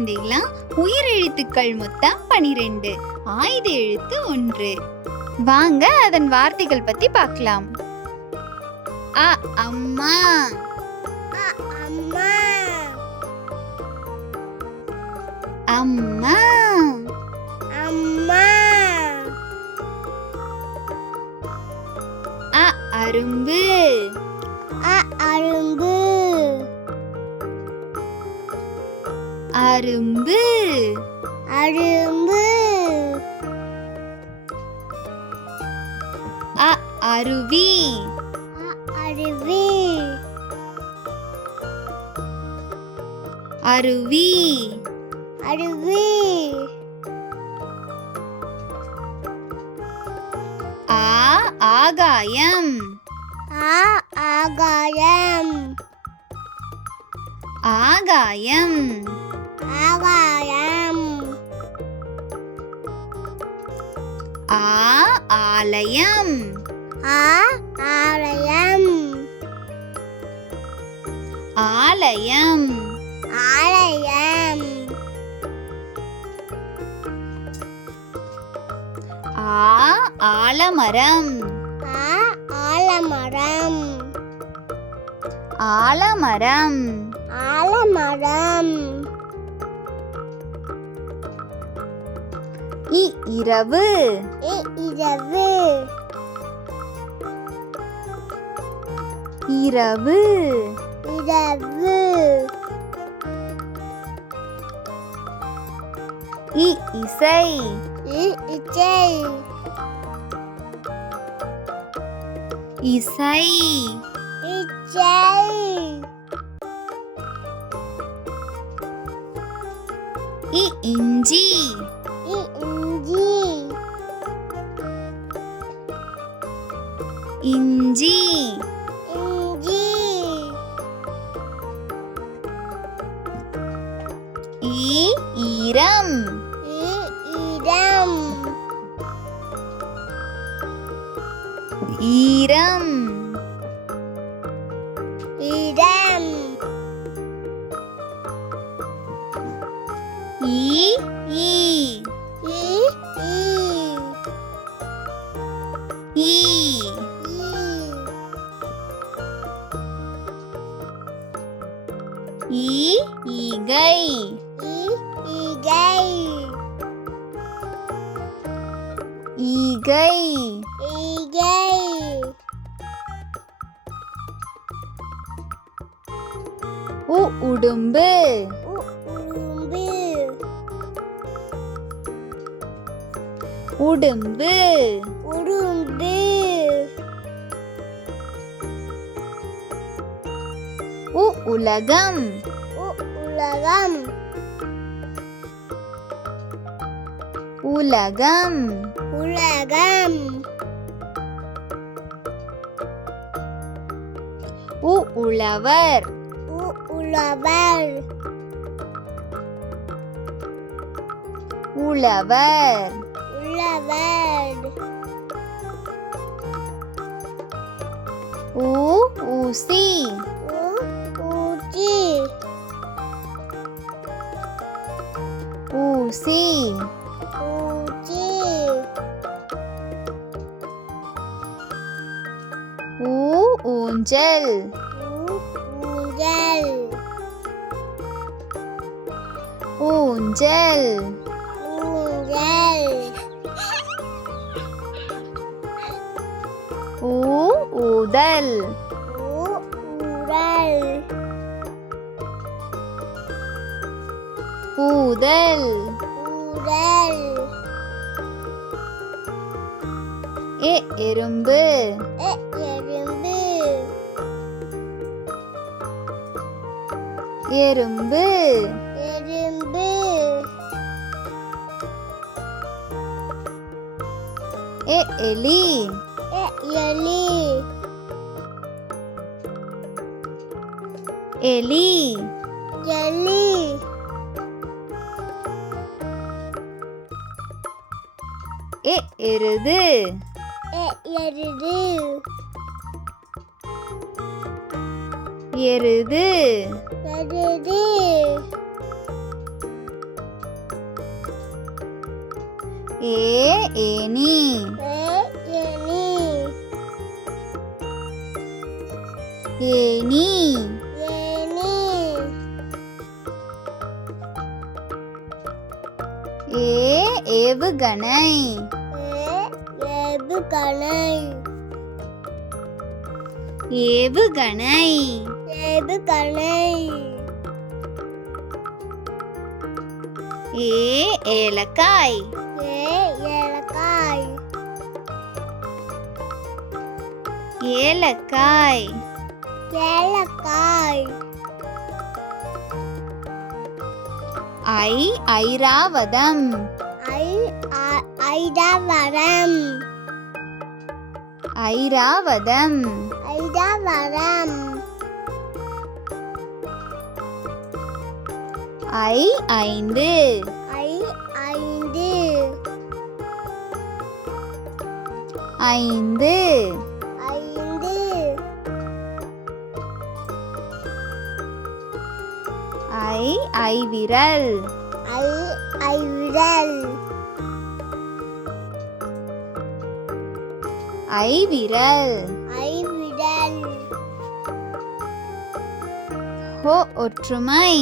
குழந்தைகளா, உயிரெழுத்துக்கள் மொத்தம் 12, ஆயுத எழுத்து 1. வாங்க அதன் வார்த்தைகள் பத்தி பார்க்கலாம். அ அம்மா, அம்மா, அம்மா, அம்மா, அ அரும்பு, அரும்பு, அரும்பு, அரும்பு, அ அருவி, அருவி, அருவி, அருவி, ஆ ஆகாயம், ஆகாயம், ஆகாயம், ஆகாயம், ஆ ஆலயம், ஆலயம், ஆலயம், ஆலயம், ஆலமரம், ஆலமரம், ஆலமரம், ஆலமரம், இரவு, இரவு, இரவு, இரவு, இசை, இசை, இசை, இசை, இஞ்சி, இஞ்சி, இஞ்சி, இஞ்சி, ஈரம், இடம், ஈரம், இடம், ஈ ஈகை, ஈகை, ஈகை, ஈகை, உடும்பு, உடும்பு, உடும்பு, உடும்பு, உலகம், உலகம், உலகம், உலகம், உழவர், உழவர், உழவர், உழவர், ஊசி, ஊசி, ஊசி, ஊசி, ஊஞ்சல், ஊஞ்சல், ஊஞ்சல், ஊஞ்சல், ஊதல், ஊடல், ஊதல், ஊடல், எறும்பு, எறும்பு, எறும்பு, எறும்பு, எலி, எலி, எலி, எலி, எருது, எருது, எருது, எருது, ஏனி ஏனி ஏனி ஏனி ஏவுகணை ஏவுகணை ஏவுகணை ஏவுகணை ஏலக்காய் ஏலக்காய் ஏலக்காய் ஏலக்காய் ஐராவதம் ஐராவதம் ஐராவதம் ஐராவதம் ஐந்து ஐந்து ஐந்து ஐந்து ஐவிரல் ஐவிரல் ஐவிரல் ஐவிரல் ஒற்றுமை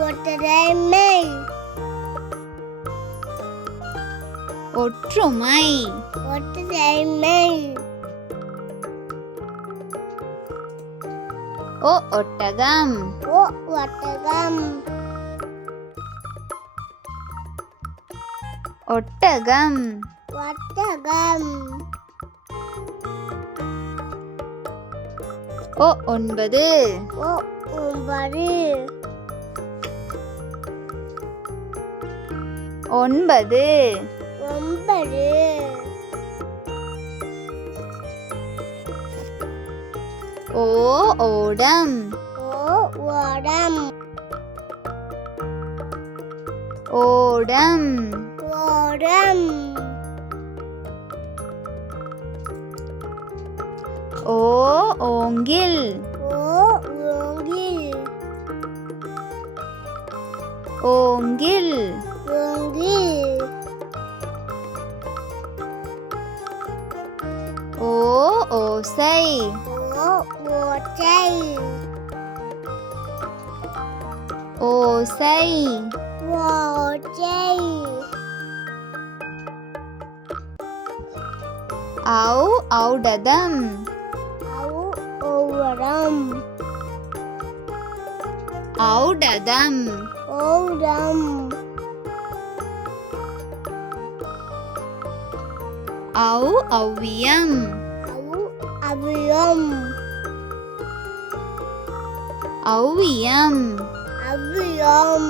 ஒற்றுமை ஒற்றுமை ஒற்றுமை ஒட்டகம் ஒட்டகம் ஒட்டகம் ஒட்டகம் ஒன்பது ஒன்பது ஒன்பது ஒன்பது ஓடம் ஓடம் ஓடம் ஓடம் ஓங்கில் ஓங்கில் ஓங்கில் ஓங்கில் ஓசை ஓசை ஓசை ஓசை ஔடதம் ஔடதம் ஔடதம் ஔடம் ஔவியம் அவ்வியம் ஔவியம் அவ்வியம்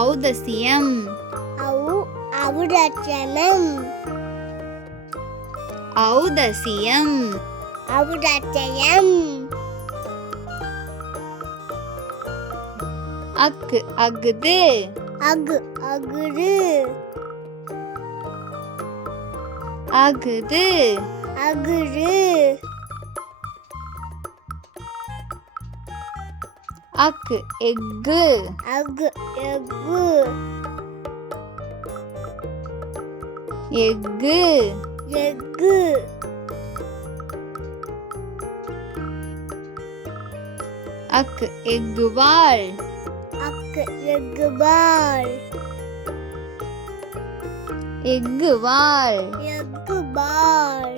ஔதசியம் ஔடச்சனம் ஔதசியம் ஔடச்சயம் அகுது அகுது அகுது அகுது எஃகு எஃகு எஃகு எஃகு எஃகுவாள் எஃகுபால் எஃகுவாள் எஃகுபால்